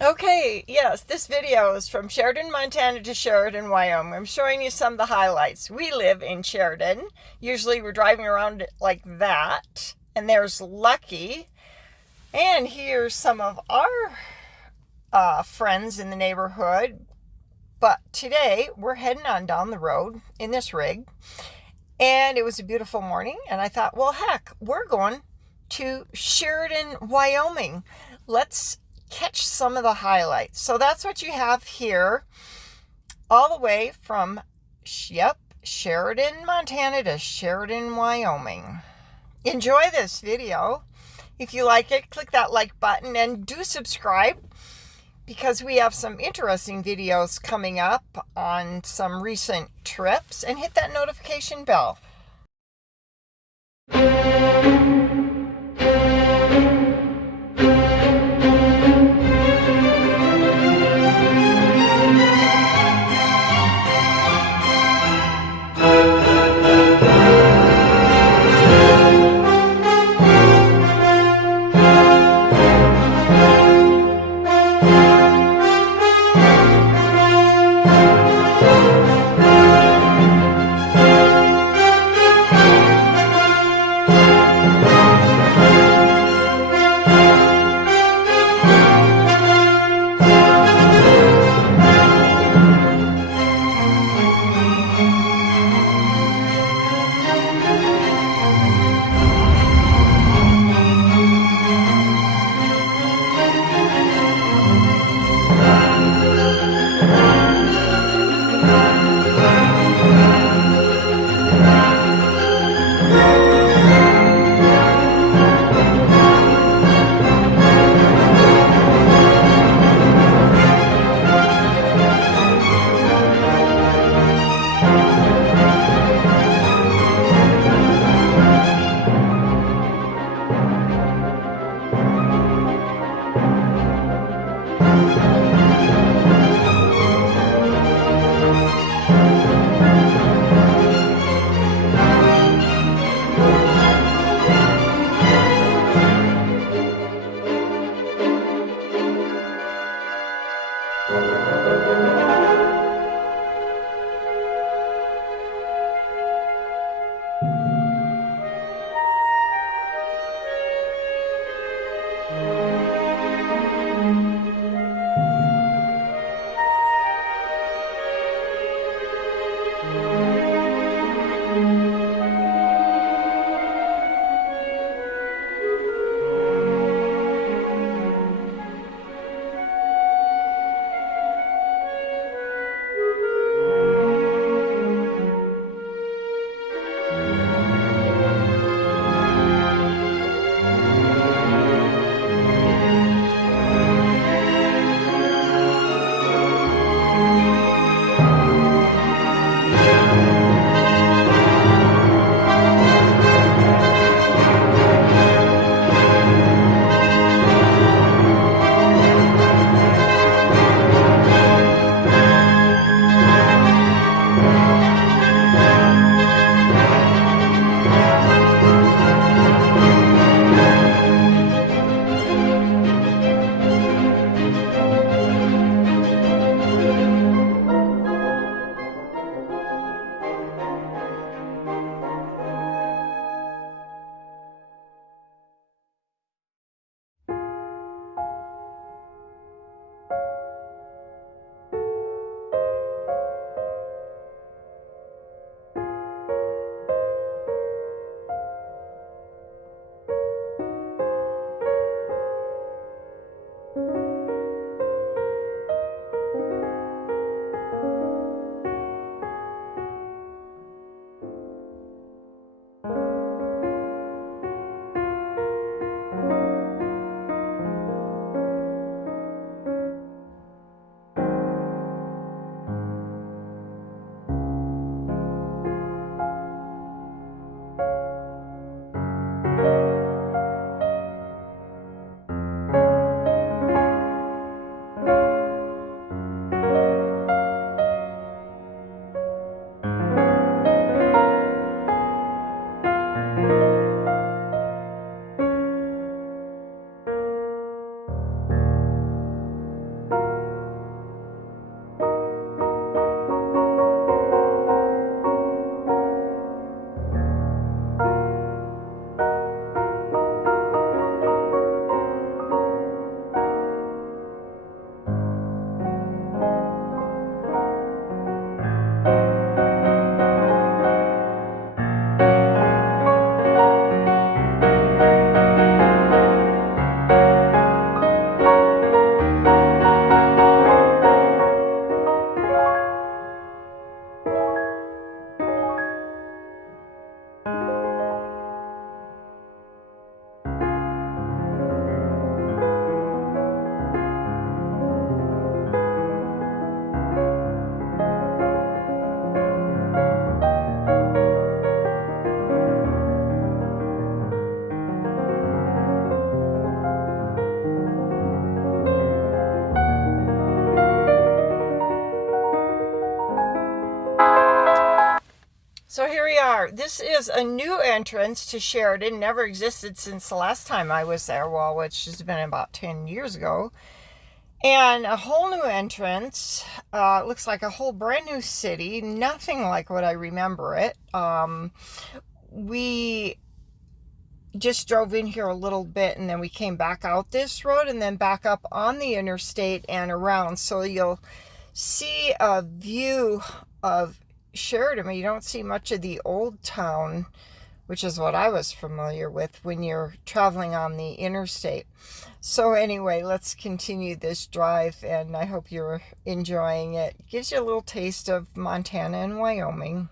Okay, yes, this video is from Sheridan, Montana to Sheridan, Wyoming. I'm showing you some of the highlights. We live in Sheridan. Usually we're driving around like that. And there's Lucky. And here's some of our friends in the neighborhood. But today we're heading on down the road in this rig. And it was a beautiful morning. And I thought, well, heck, we're going to Sheridan, Wyoming. Let's catch some of the highlights. So that's what you have here, all the way from Sheridan, Montana to Sheridan, Wyoming. Enjoy this video. If you like it, click that like button and do subscribe, because we have some interesting videos coming up on some recent trips, and hit that notification bell. are. This is a new entrance to Sheridan. Never existed since the last time I was there, well, which has been about 10 years ago. And a whole new entrance. Looks like a whole brand new city. Nothing like what I remember it. We just drove in here a little bit, and then we came back out this road and then back up on the interstate and around. So you'll see a view of Sheridan, but you don't see much of the old town, which is what I was familiar with when you're traveling on the interstate. So anyway, let's continue this drive, and I hope you're enjoying it. Gives you a little taste of Montana and Wyoming.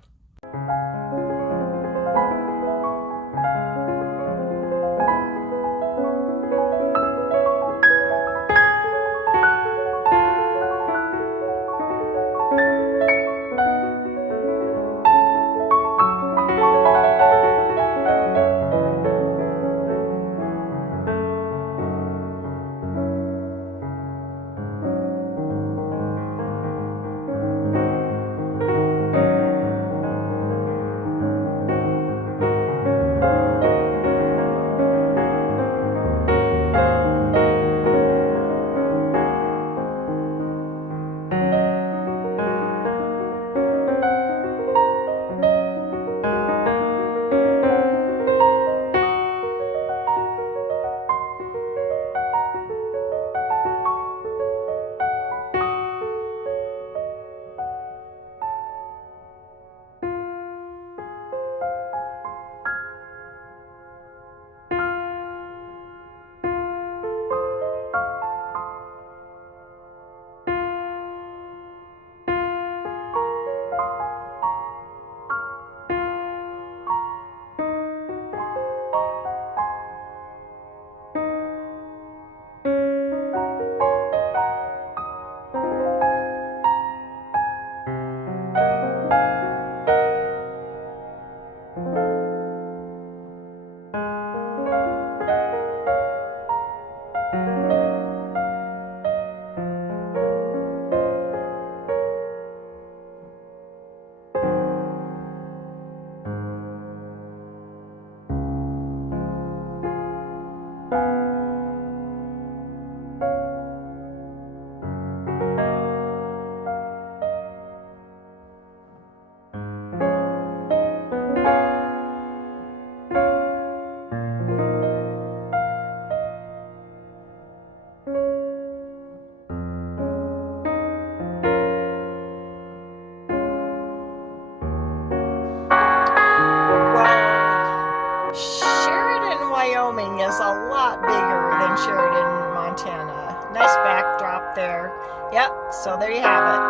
Wyoming is a lot bigger than Sheridan, Montana. Nice backdrop there. Yep, so there you have it.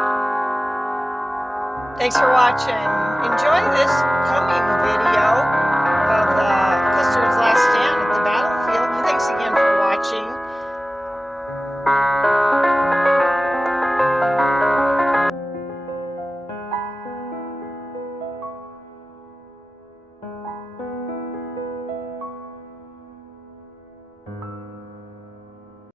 Thanks for watching. Enjoy this